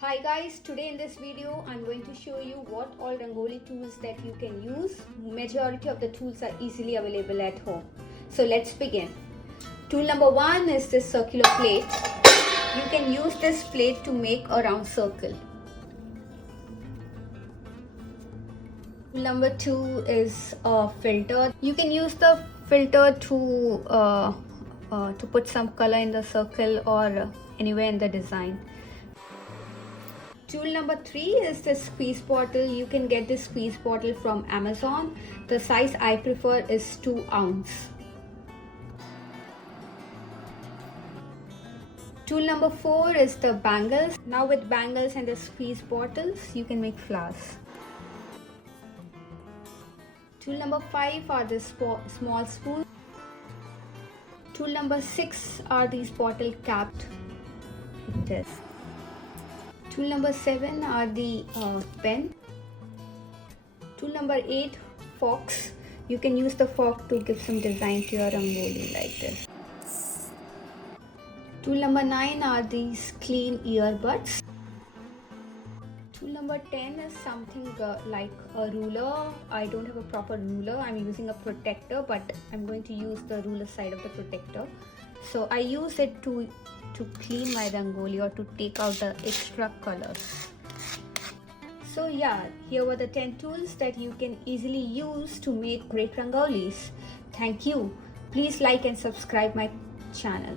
Hi guys, today in this video I'm going to show you what all rangoli tools that you can use. Majority of the tools are easily available at home. So let's begin. Tool number 1 is this circular plate. You can use this plate to make a round circle. Tool number 2 is a filter. You can use the filter to put some color in the circle or anywhere in the design. Tool number 3 is the squeeze bottle. You can get this squeeze bottle from Amazon. The size I prefer is 2 ounce. Tool number 4 is the bangles. Now with bangles and the squeeze bottles, you can make flowers. Tool number 5 are the small spoons. Tool number 6 are these bottle capped like this. Tool number 7 are the pen. Tool number 8, forks. You can use the fork to give some design to your rangoli like this. Tool number 9 are these clean earbuds. Tool number 10 is something like a ruler. I don't have a proper ruler. I'm using a protector, but I'm going to use the ruler side of the protector. So I use it to clean my rangoli or to take out the extra colors. So yeah, here were the 10 tools that you can easily use to make great rangolis. Thank you. Please like and subscribe my channel.